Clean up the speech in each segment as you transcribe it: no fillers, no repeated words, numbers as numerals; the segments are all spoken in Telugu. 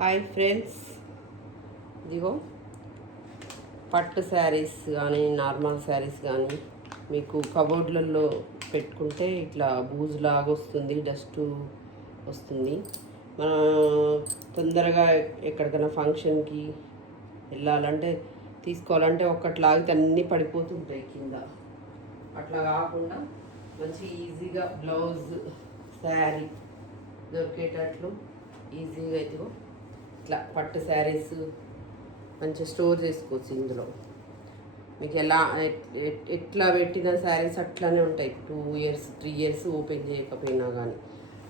హాయ్ ఫ్రెండ్స్, ఇదిగో పట్టు శారీస్ కానీ నార్మల్ శారీస్ కానీ మీకు కబోర్డ్లలో పెట్టుకుంటే ఇట్లా బూజులాగా వస్తుంది, డస్ట్ వస్తుంది. మనం తొందరగా ఎక్కడికైనా ఫంక్షన్కి వెళ్ళాలంటే తీసుకోవాలంటే ఒక్కటి లాగితే అన్నీ పడిపోతుంటాయి కింద. అట్లా కాకుండా మంచి ఈజీగా బ్లౌజ్ శారీ దొరికేటట్లు ఈజీగా ఇదిగో ఇట్లా పట్టు శారీస్ మంచిగా స్టోర్ చేసుకోవచ్చు. ఇందులో మీకు ఎట్లా పెట్టిన శారీస్ అట్లానే ఉంటాయి. 2 years 3 years ఓపెన్ చేయకపోయినా కానీ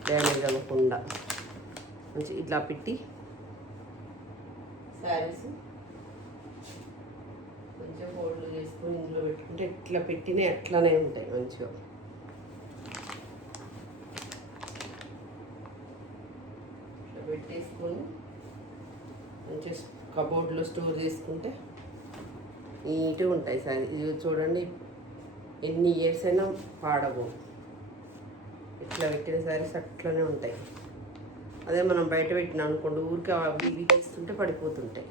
డ్యామేజ్ అవ్వకుండా మంచి ఇట్లా పెట్టి శారీస్ మంచిగా ఫోల్డ్ చేసుకొని ఇందులో పెట్టుకుంటే ఇట్లా పెట్టినా అట్లానే ఉంటాయి మంచిగా. ఇట్లా పెట్టేసుకొని మంచిగా కబోర్డ్లో స్టోర్ చేసుకుంటే నీట్గా ఉంటాయి సారీ. ఇది చూడండి, ఎన్ని ఇయర్స్ అయినా పాడవు. ఇట్లా పెట్టిన శారీస్ అట్లనే ఉంటాయి. అదే మనం బయట పెట్టినా అనుకోండి, ఊరికి అవి ఇవి తీస్తుంటే పడిపోతుంటాయి.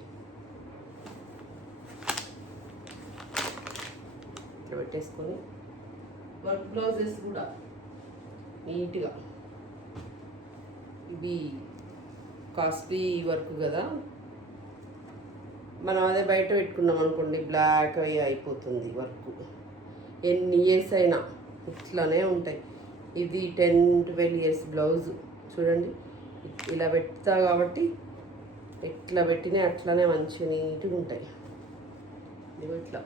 ఇట్లా పెట్టేసుకొని వర్క్ బ్లౌజెస్ కూడా నీట్గా, ఇవి కాస్ట్లీ వర్క్ కదా, మనం అదే బయట పెట్టుకున్నాం అనుకోండి బ్లాక్ అయ్యి అయిపోతుంది వర్క్. ఎన్ని ఇయర్స్ అయినా ఇట్లానే ఉంటాయి. ఇది 10-12 years బ్లౌజ్ చూడండి. ఇలా పెడతా కాబట్టి ఇట్లా పెట్టినా అట్లానే మంచిగా నీట్గా ఉంటాయి. ఇవి ఇట్లా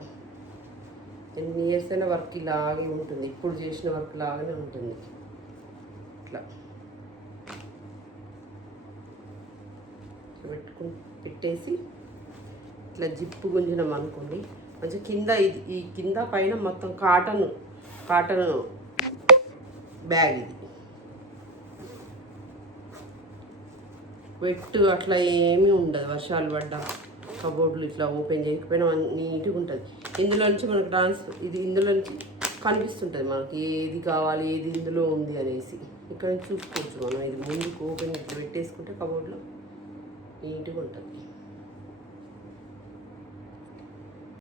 ఎన్ని ఇయర్స్ అయినా వర్క్ ఇలాగే ఉంటుంది, ఇప్పుడు చేసిన వర్క్ లాగానే ఉంటుంది. ఇట్లా పెట్టేసి ఇట్లా జిప్పు గుంజినాం అనుకోండి మంచిగా కింద ఈ కింద పైన మొత్తం కాటన్ బ్యాగ్. ఇది వెట్టు అట్లా ఏమీ ఉండదు. వర్షాలు పడ్డా కబోర్డులు ఇట్లా ఓపెన్ చేయకపోయినా నీట్గా ఉంటుంది. ఇందులో నుంచి మనకు ఇందులో నుంచి కనిపిస్తుంటుంది మనకి ఏది కావాలి, ఏది ఇందులో ఉంది అనేసి. ఇక్కడ నుంచి చూసుకోవచ్చు మనం. ఇది ముందుకు ఓపెన్ ఇట్లా పెట్టేసుకుంటే కబోర్డ్లో నీట్గా ఉంటుంది.